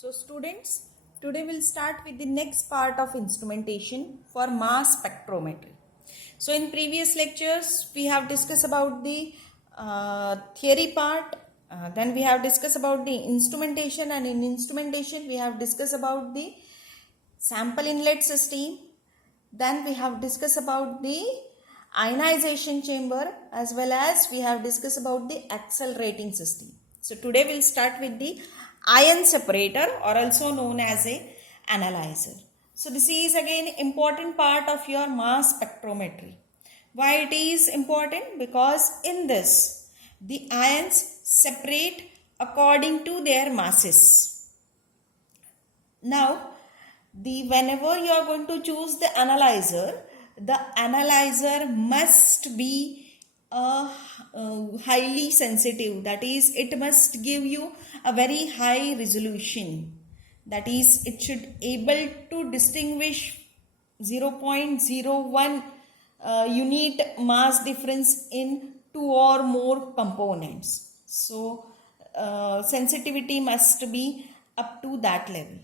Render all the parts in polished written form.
So students, today we'll start with the next part of instrumentation for mass spectrometry. So in previous lectures, we have discussed about the theory part, then we have discussed about the instrumentation, and in instrumentation we have discussed about the sample inlet system, then we have discussed about the ionization chamber, as well as we have discussed about the accelerating system. So today we'll start with the ion separator, or also known as a analyzer. So this is again important part of your mass spectrometry. Why it is important? Because in this the ions separate according to their masses. Now whenever you are going to choose the analyzer must be highly sensitive, that is it must give you a very high resolution, that is it should able to distinguish 0.01 unit mass difference in two or more components. So sensitivity must be up to that level.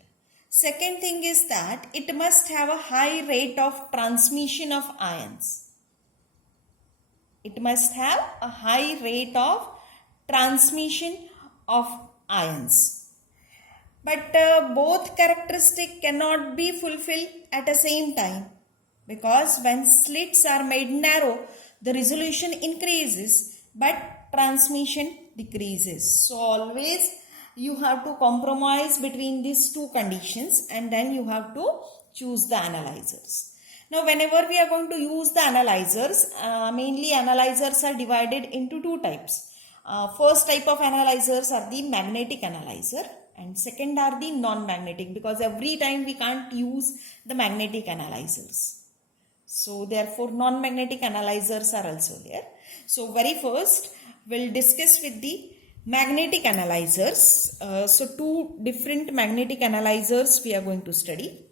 Second thing is that it must have a high rate of transmission of ions. It must have a high rate of transmission of ions. But both characteristics cannot be fulfilled at the same time, because when slits are made narrow, the resolution increases but transmission decreases. So always you have to compromise between these two conditions, and then you have to choose the analyzers. Now whenever we are going to use the analyzers, mainly analyzers are divided into two types. First type of analyzers are the magnetic analyzer, and second are the non-magnetic, because every time we can't use the magnetic analyzers. So therefore non-magnetic analyzers are also there. So very first we'll discuss with the magnetic analyzers. So two different magnetic analyzers we are going to study.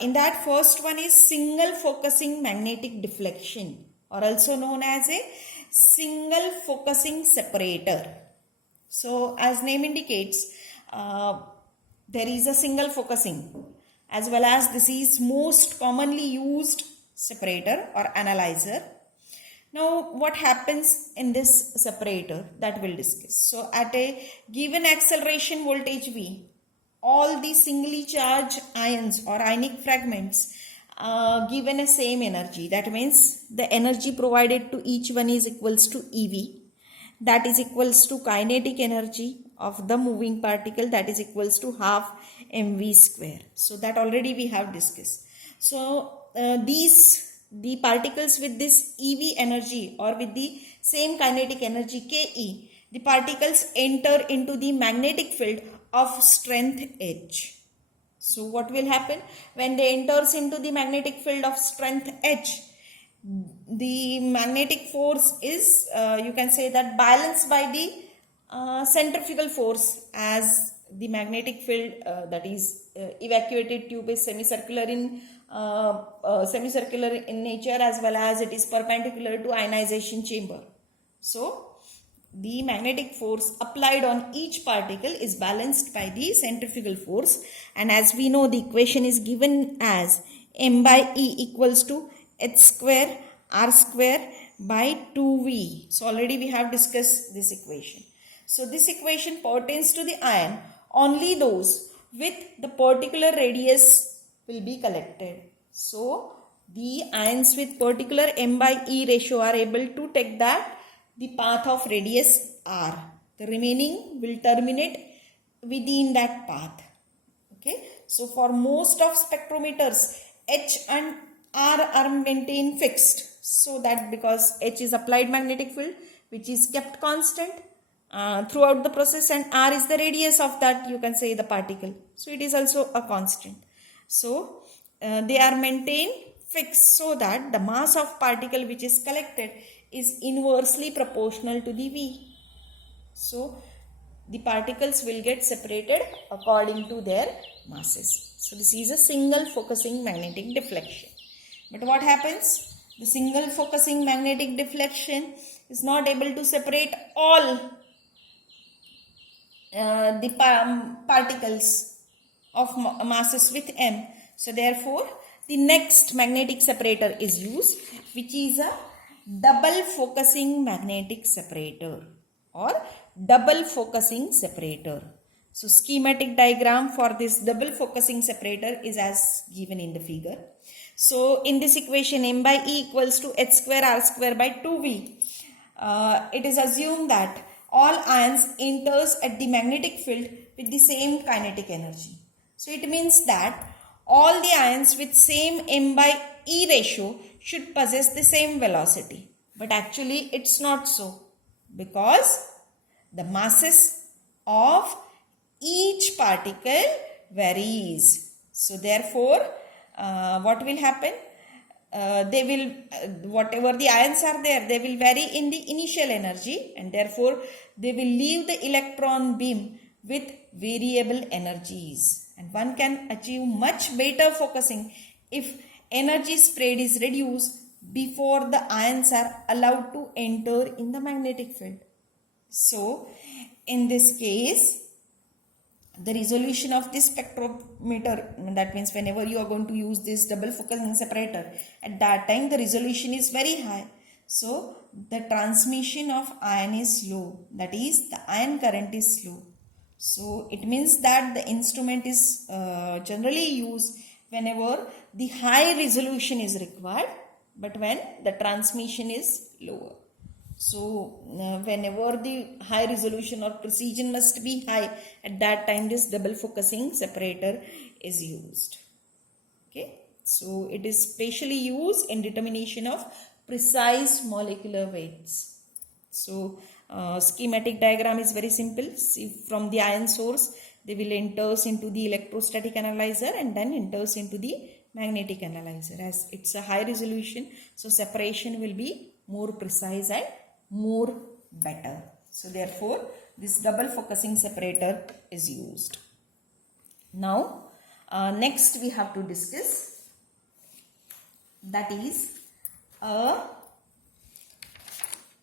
In that, first one is single focusing magnetic deflection, or also known as a single focusing separator. So as name indicates, there is a single focusing, as well as this is most commonly used separator or analyzer. Now what happens in this separator, that we'll discuss. So at a given acceleration voltage V, all the singly charged ions or ionic fragments given a same energy. That means the energy provided to each one is equals to EV, that is equals to kinetic energy of the moving particle, that is equals to half mv square. So that already we have discussed. So the particles with this EV energy or with the same kinetic energy KE, the particles enter into the magnetic field of strength H. So what will happen when they enters into the magnetic field of strength H? The magnetic force is you can say that balanced by the centrifugal force, as the magnetic field that is evacuated tube is semicircular in nature, as well as it is perpendicular to ionization chamber. So the magnetic force applied on each particle is balanced by the centrifugal force, and as we know the equation is given as m by E equals to h square r square by 2v. So already we have discussed this equation. So this equation pertains to the ion only those with the particular radius will be collected. So the ions with particular m by E ratio are able to take that the path of radius r. The remaining will terminate within that path. Okay. So for most of spectrometers, H and R are maintained fixed. So that because H is applied magnetic field which is kept constant throughout the process, and R is the radius of that, you can say, the particle. So it is also a constant. So they are maintained fixed so that the mass of particle which is collected is inversely proportional to the V. So the particles will get separated according to their masses. So this is a single focusing magnetic deflection. But what happens? The single focusing magnetic deflection is not able to separate all the particles of masses with m. So therefore, the next magnetic separator is used, which is a double focusing magnetic separator or double focusing separator. So schematic diagram for this double focusing separator is as given in the figure. So in this equation, m by e equals to h square r square by 2v. It is assumed that all ions enters at the magnetic field with the same kinetic energy. So it means that all the ions with same m by e ratio should possess the same velocity. But actually it's not so, because the masses of each particle varies. So therefore, what will happen? They will, whatever the ions are there, they will vary in the initial energy, and therefore they will leave the electron beam with variable energies. And one can achieve much better focusing if energy spread is reduced before the ions are allowed to enter in the magnetic field. So in this case, the resolution of this spectrometer, that means whenever you are going to use this double focusing separator, at that time the resolution is very high. So the transmission of ion is low, that is the ion current is slow. So it means that the instrument is generally used whenever the high resolution is required, but when the transmission is lower. So whenever the high resolution or precision must be high, at that time this double focusing separator is used. Okay, so it is specially used in determination of precise molecular weights. So schematic diagram is very simple. See, from the ion source, they will enters into the electrostatic analyzer and then enters into the magnetic analyzer. As it's a high resolution, so separation will be more precise and more better. So therefore, this double focusing separator is used. Now, next we have to discuss, that is a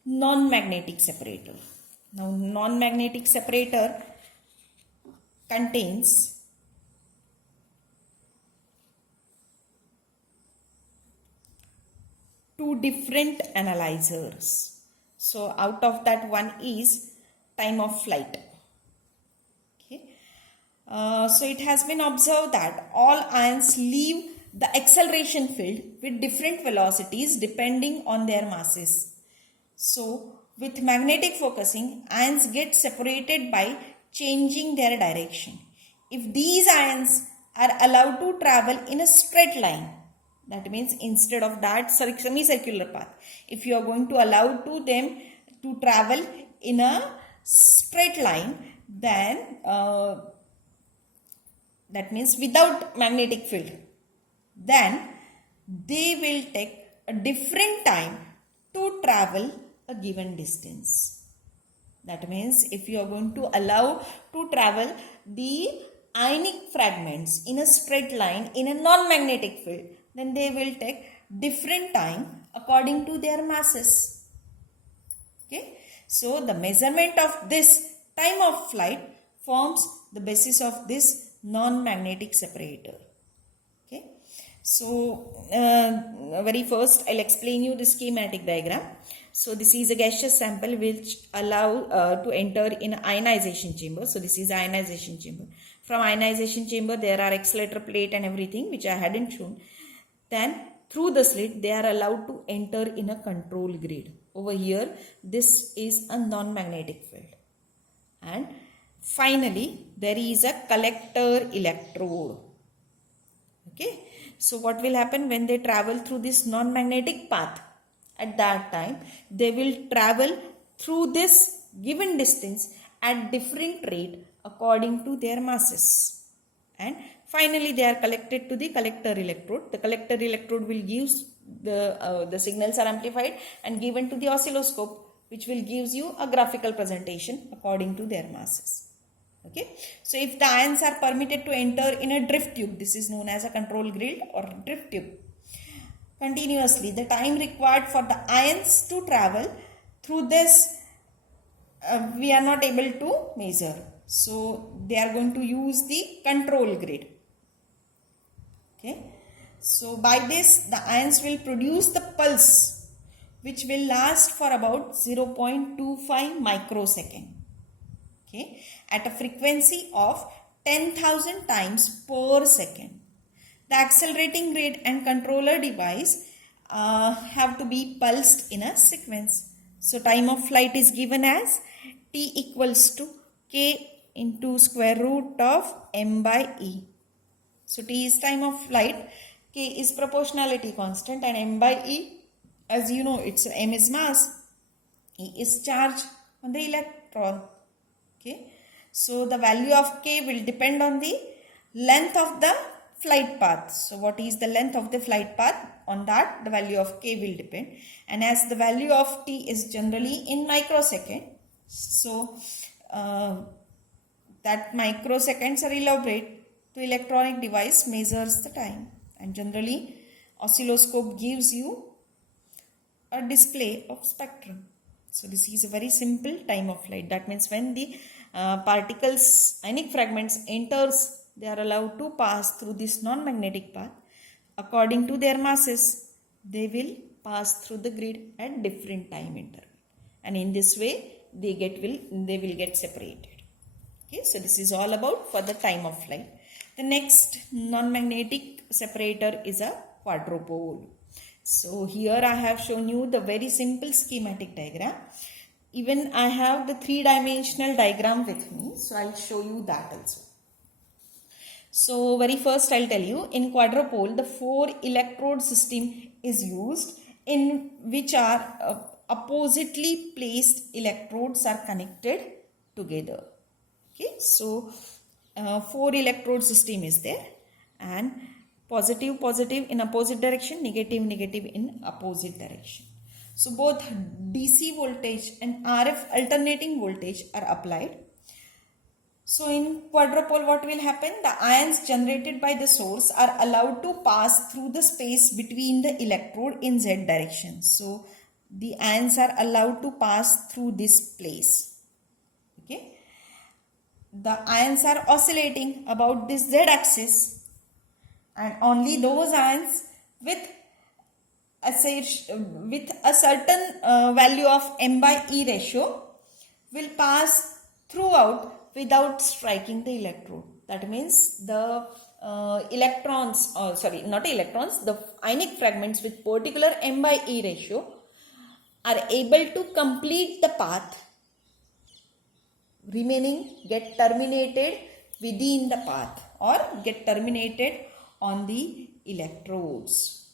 non-magnetic separator. Now, non-magnetic separator contains two different analyzers. So out of that, one is time of flight. Okay. So it has been observed that all ions leave the acceleration field with different velocities depending on their masses. So with magnetic focusing, ions get separated by changing their direction. If these ions are allowed to travel in a straight line, that means instead of that semicircular path, if you are going to allow to them to travel in a straight line, then that means without magnetic field, then they will take a different time to travel a given distance. That means if you are going to allow to travel the ionic fragments in a straight line in a non-magnetic field, then they will take different time according to their masses. Okay. So the measurement of this time of flight forms the basis of this non-magnetic separator. Okay. So very first I'll explain you the schematic diagram. So this is a gaseous sample which allow to enter in ionization chamber. So this is ionization chamber. From ionization chamber there are accelerator plate and everything which I hadn't shown. Then through the slit they are allowed to enter in a control grid. Over here this is a non-magnetic field. And finally there is a collector electrode. Okay. So what will happen when they travel through this non-magnetic path? At that time they will travel through this given distance at different rate according to their masses. And finally they are collected to the collector electrode. The collector electrode will give the signals are amplified and given to the oscilloscope, which will gives you a graphical presentation according to their masses. Okay. So if the ions are permitted to enter in a drift tube, this is known as a control grid or drift tube, continuously, the time required for the ions to travel through this we are not able to measure. So they are going to use the control grid. Okay. So by this, the ions will produce the pulse, which will last for about 0.25 microsecond. Okay, at a frequency of 10,000 times per second. The accelerating grid and controller device have to be pulsed in a sequence. So time of flight is given as t equals to k into square root of m by e. So t is time of flight, k is proportionality constant, and m by e, as you know, it's m is mass, e is charge on the electron. Okay, so the value of k will depend on the length of the flight path. So what is the length of the flight path? On that, the value of k will depend. And as the value of t is generally in microsecond, so that microseconds are elaborate. The electronic device measures the time, and generally oscilloscope gives you a display of spectrum. So this is a very simple time of flight. That means when the particles, ionic fragments enters, they are allowed to pass through this non-magnetic path. According to their masses, they will pass through the grid at different time interval, and in this way they will get separated. Okay, so this is all about for the time of flight. The next non-magnetic separator is a quadrupole. So here I have shown you the very simple schematic diagram. Even I have the three-dimensional diagram with me, so I'll show you that also. So very first I'll tell you, in quadrupole the 4 electrode system is used, in which are oppositely placed electrodes are connected together. Okay, so 4 electrode system is there, and positive in opposite direction, negative in opposite direction. So both DC voltage and RF alternating voltage are applied. So in quadrupole what will happen? The ions generated by the source are allowed to pass through the space between the electrode in Z direction. So the ions are allowed to pass through this place. Okay. The ions are oscillating about this Z axis, and only those ions with a certain value of m by e ratio will pass throughout without striking the electrode. That means the the ionic fragments with particular m by e ratio are able to complete the path, remaining get terminated within the path or get terminated on the electrodes.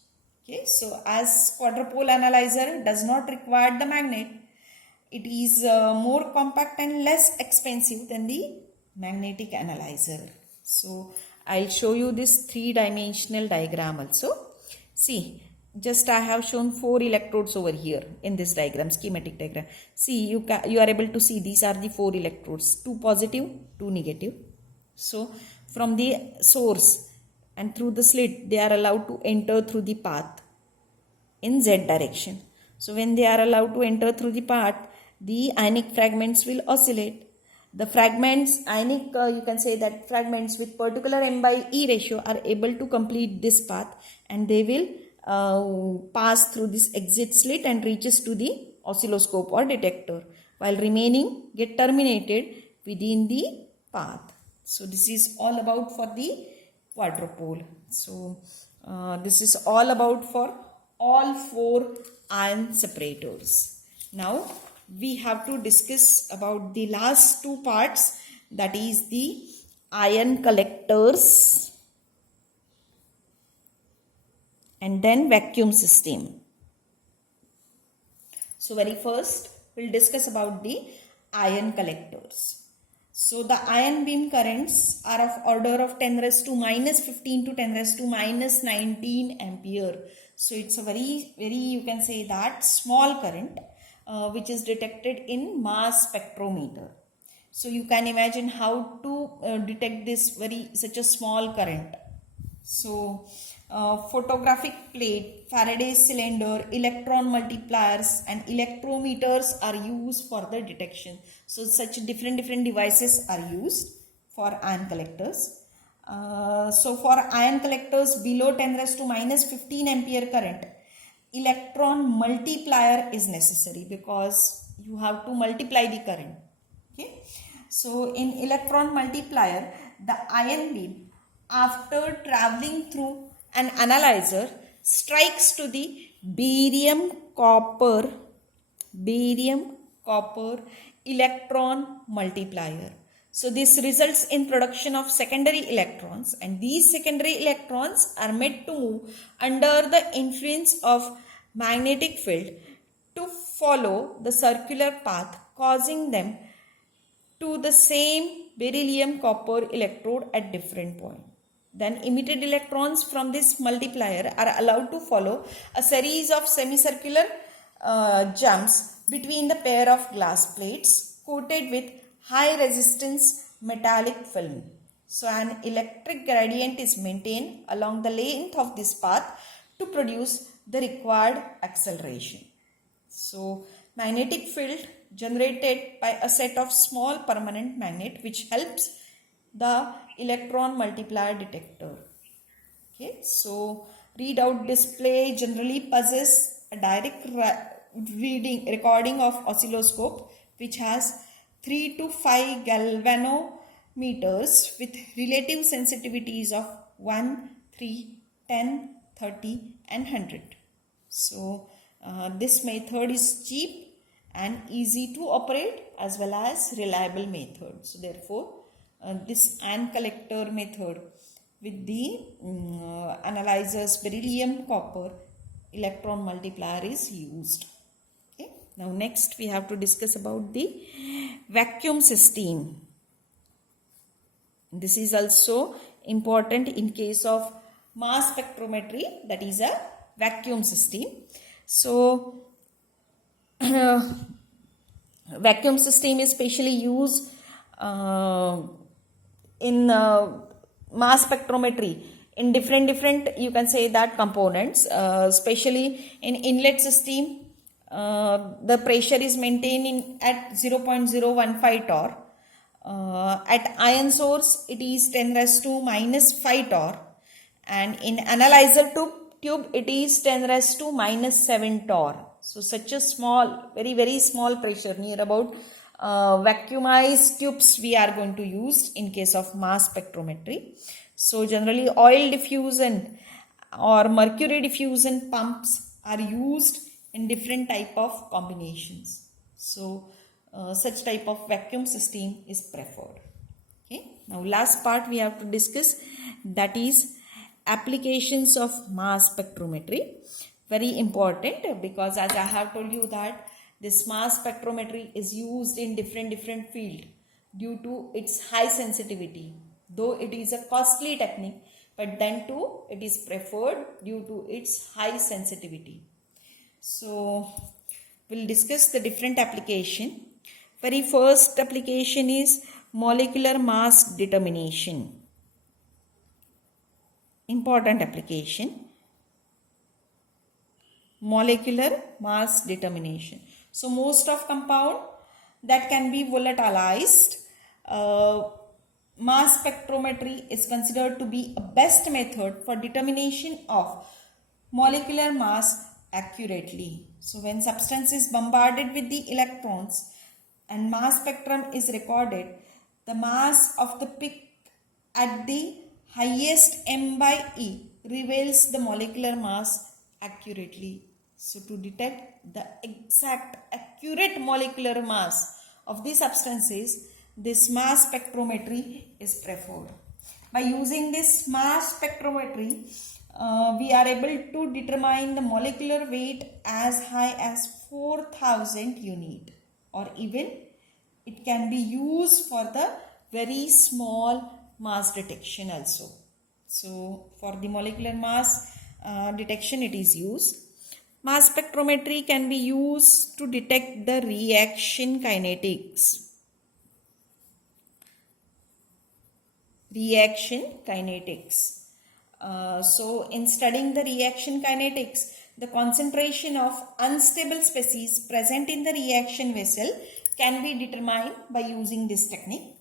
Okay, so as quadrupole analyzer does not require the magnet, it is more compact and less expensive than the magnetic analyzer. So I'll show you this three-dimensional diagram also. See, just I have shown 4 electrodes over here in this diagram, schematic diagram. See, you are able to see these are the 4 electrodes, 2 positive, 2 negative. So from the source and through the slit, they are allowed to enter through the path in Z direction. So when they are allowed to enter through the path, the ionic fragments will oscillate. The fragments, you can say that fragments with particular m by e ratio are able to complete this path, and they will pass through this exit slit and reaches to the oscilloscope or detector, while remaining get terminated within the path. So this is all about for the quadrupole. So this is all about for all 4 ion separators. Now we have to discuss about the last 2 parts, that is the ion collectors and then vacuum system. So very first we'll discuss about the ion collectors. So the ion beam currents are of order of 10 raised to minus 15 to 10 raised to minus 19 ampere. So it's a very you can say that small current which is detected in mass spectrometer. So you can imagine how to detect this such a small current. So, photographic plate, Faraday's cylinder, electron multipliers and electrometers are used for the detection. So, such different devices are used for ion collectors. So, for ion collectors below 10 raised to minus 15 ampere current, electron multiplier is necessary because you have to multiply the current. Okay. So, in electron multiplier, the ion beam after traveling through an analyzer strikes to the barium copper electron multiplier. So this results in production of secondary electrons, and these secondary electrons are made to move under the influence of magnetic field to follow the circular path, causing them to the same beryllium copper electrode at different point. Then emitted electrons from this multiplier are allowed to follow a series of semicircular jumps between the pair of glass plates coated with high resistance metallic film. So an electric gradient is maintained along the length of this path to produce the required acceleration. So magnetic field generated by a set of small permanent magnet which helps the electron multiplier detector. Okay, so readout display generally possesses a direct recording of oscilloscope which has 3 to 5 galvanometers with relative sensitivities of 1, 3, 10, 30 and 100. So this method is cheap and easy to operate as well as reliable method. So therefore this ion collector method with the analyzers beryllium copper electron multiplier is used. Okay. Now next we have to discuss about the vacuum system. This is also important in case of mass spectrometry, that is a vacuum system. So vacuum system is specially used in mass spectrometry in different you can say that components, especially in inlet system the pressure is maintained at 0.015 torr. At ion source it is 10 raised to minus 5 torr, and in analyzer tube it is 10 raised to minus 7 torr. So such a small, very small pressure, near about vacuumized tubes we are going to use in case of mass spectrometry. So generally oil diffusion or mercury diffusion pumps are used in different type of combinations. So such type of vacuum system is preferred. Okay. Now last part we have to discuss, that is applications of mass spectrometry. Very important, because as I have told you that this mass spectrometry is used in different field due to its high sensitivity. Though it is a costly technique, but then too it is preferred due to its high sensitivity. So we'll discuss the different application. Very first application is molecular mass determination. Important application. Molecular mass determination. So most of compound that can be volatilized, mass spectrometry is considered to be a best method for determination of molecular mass accurately. So when substance is bombarded with the electrons and mass spectrum is recorded, the mass of the peak at the highest m by e reveals the molecular mass accurately. So to detect the exact accurate molecular mass of the substances, this mass spectrometry is preferred. By using this mass spectrometry, we are able to determine the molecular weight as high as 4000 unit, or even it can be used for the very small mass detection also. So for the molecular mass detection it is used. Mass spectrometry can be used to detect the reaction kinetics. Reaction kinetics. So in studying the reaction kinetics, the concentration of unstable species present in the reaction vessel can be determined by using this technique.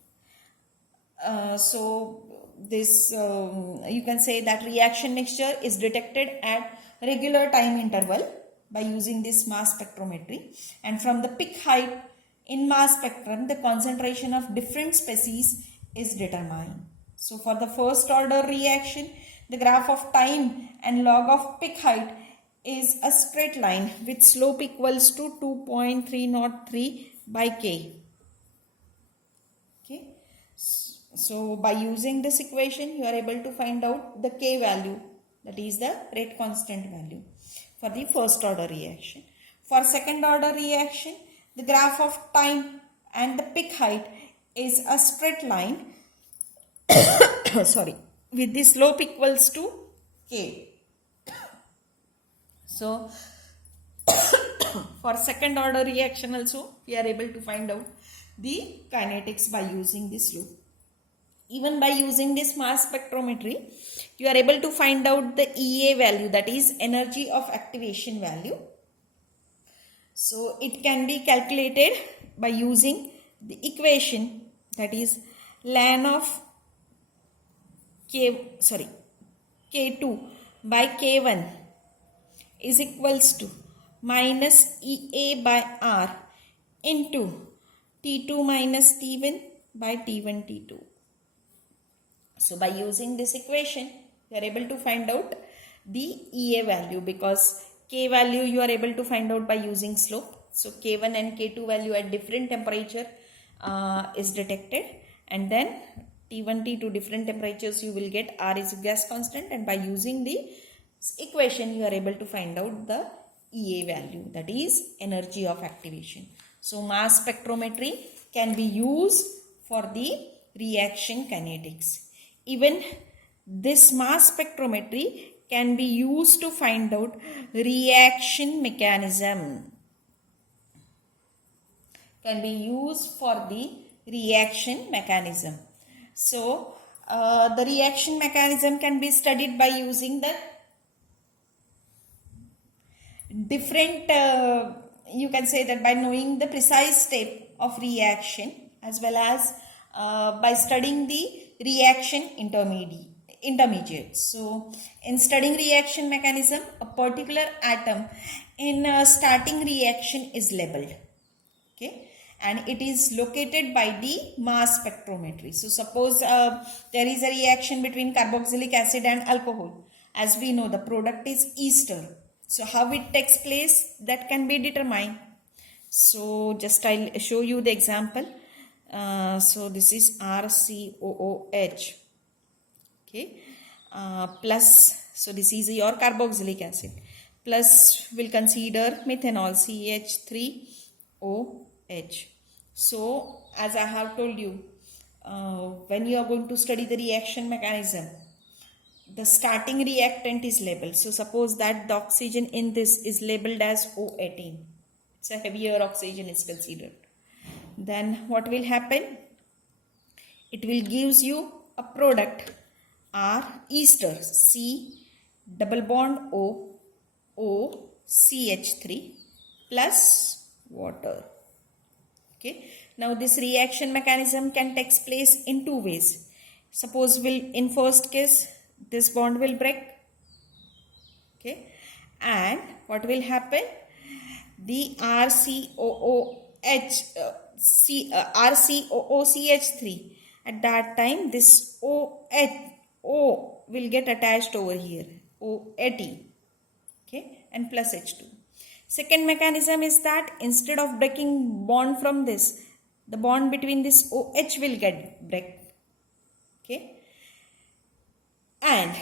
So this you can say that reaction mixture is detected at regular time interval by using this mass spectrometry, and from the peak height in mass spectrum the concentration of different species is determined. So for the first order reaction, the graph of time and log of peak height is a straight line with slope equals to 2.303 by k. Okay. So by using this equation, you are able to find out the k value, that is the rate constant value for the first order reaction. For second order reaction, the graph of time and the peak height is a straight line sorry, with the slope equals to k. So for second order reaction also we are able to find out the kinetics by using this loop. Even by using this mass spectrometry, you are able to find out the EA value, that is energy of activation value. So it can be calculated by using the equation, that is ln of K2 by K1 is equals to minus EA by R into T2 minus T1 by T1 T2. So by using this equation, you are able to find out the EA value, because K value you are able to find out by using slope. So K1 and K2 value at different temperature is detected, and then T1, T2 different temperatures you will get R is a gas constant, and by using the equation you are able to find out the EA value, that is energy of activation. So mass spectrometry can be used for the reaction kinetics. Even this mass spectrometry can be used to find out reaction mechanism. Can be used for the reaction mechanism. So the reaction mechanism can be studied by using the different, you can say that by knowing the precise step of reaction, as well as by studying the reaction intermediates. So in studying reaction mechanism, a particular atom in a starting reaction is labeled, okay, and it is located by the mass spectrometry. So suppose there is a reaction between carboxylic acid and alcohol. As we know, the product is ester. So how it takes place, that can be determined. So just I'll show you the example. So this is RCOOH, okay, plus, so this is your carboxylic acid, plus we'll consider methanol CH3OH. So as I have told you, when you are going to study the reaction mechanism, the starting reactant is labeled. So suppose that the oxygen in this is labeled as O18. It's a heavier oxygen is considered. Then what will happen? It will gives you a product R ester, C double bond O CH3 plus water. Okay. Now this reaction mechanism can take place in two ways. Suppose in first case this bond will break. Okay. And what will happen? The RCOOCH3, at that time this O will get attached over here, O80, okay, and plus H2. Second mechanism is that instead of breaking bond from this, the bond between this OH will get break, okay, and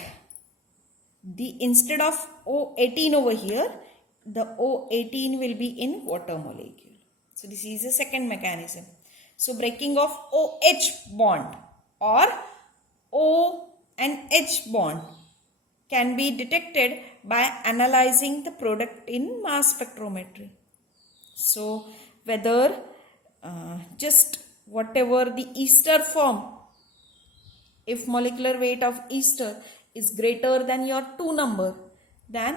the instead of O18 over here, the O18 will be in water molecule. So this is the second mechanism. So breaking of OH bond or O and H bond can be detected by analyzing the product in mass spectrometry. So whether just whatever the ester form, if molecular weight of ester is greater than your 2 number, then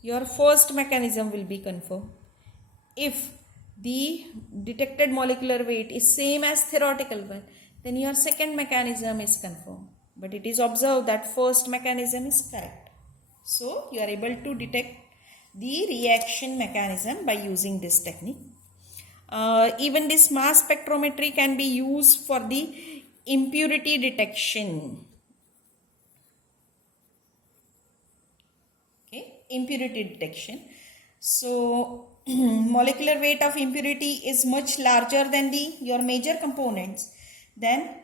your first mechanism will be confirmed. If the detected molecular weight is same as theoretical one, then your second mechanism is confirmed. But it is observed that first mechanism is correct. So you are able to detect the reaction mechanism by using this technique. Even this mass spectrometry can be used for the impurity detection. Okay, impurity detection. So molecular weight of impurity is much larger than your major components. Then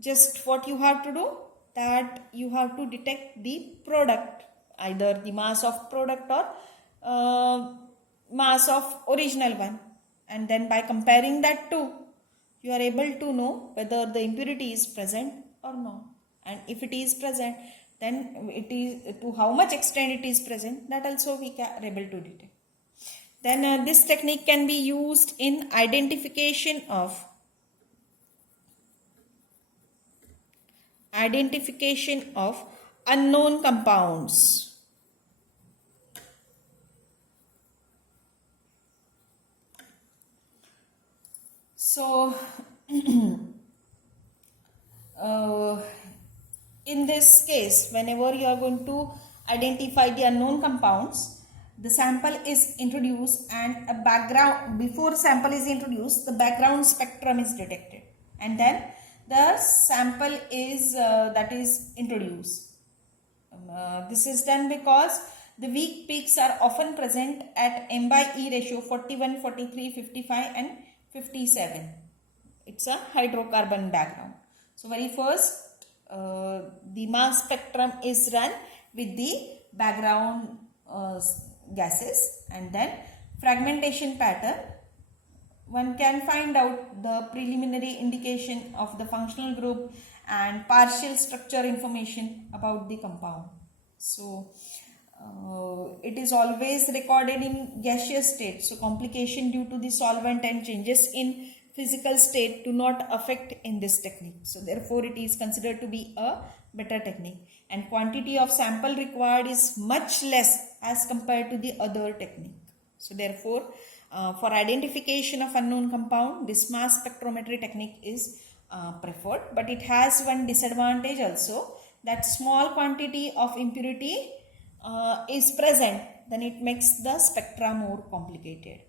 just what you have to do, that you have to detect the product, either the mass of product or mass of original one, and then by comparing that two, you are able to know whether the impurity is present or not, and if it is present, then it is to how much extent it is present, that also we are able to detect. Then this technique can be used in identification of unknown compounds. So in this case, whenever you are going to identify the unknown compounds, the sample is introduced, and a background, before sample is introduced, the background spectrum is detected, and then the sample is that is introduced. This is done because the weak peaks are often present at M/E ratio 41, 43, 55 and 57. It's a hydrocarbon background. So very first the mass spectrum is run with the background gases, and then fragmentation pattern, one can find out the preliminary indication of the functional group and partial structure information about the compound. So it is always recorded in gaseous state, so complication due to the solvent and changes in physical state do not affect in this technique. So therefore it is considered to be a better technique, and quantity of sample required is much less as compared to the other technique. So therefore for identification of unknown compound, this mass spectrometry technique is preferred, but it has one disadvantage also, that small quantity of impurity is present, then it makes the spectra more complicated.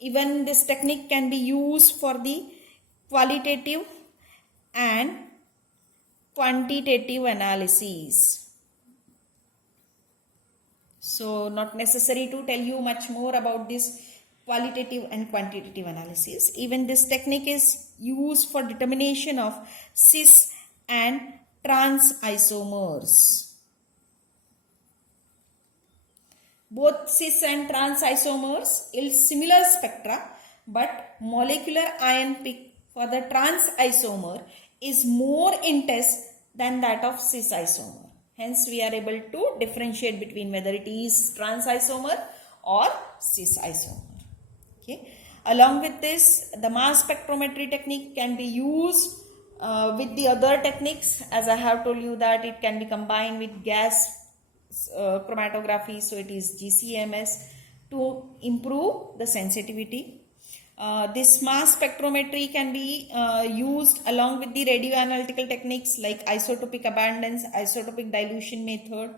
Even this technique can be used for the qualitative and quantitative analyses. So not necessary to tell you much more about this qualitative and quantitative analysis. Even this technique is used for determination of cis and trans isomers. Both cis and trans isomers yield similar spectra, but molecular ion peak for the trans isomer is more intense than that of cis isomer. Hence, we are able to differentiate between whether it is trans isomer or cis isomer. Okay. Along with this, the mass spectrometry technique can be used with the other techniques. As I have told you that it can be combined with gas chromatography, so it is GCMS, to improve the sensitivity. This mass spectrometry can be used along with the radioanalytical techniques like isotopic abundance, isotopic dilution method.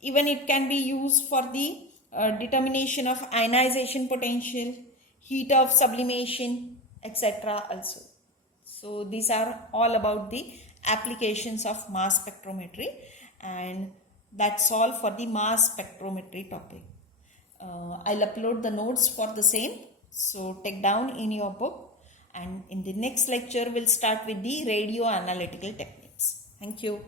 Even it can be used for the determination of ionization potential, heat of sublimation, etc. also. So these are all about the applications of mass spectrometry, and that's all for the mass spectrometry topic. I'll upload the notes for the same, so take down in your book, and in the next lecture we'll start with the radioanalytical techniques. Thank you.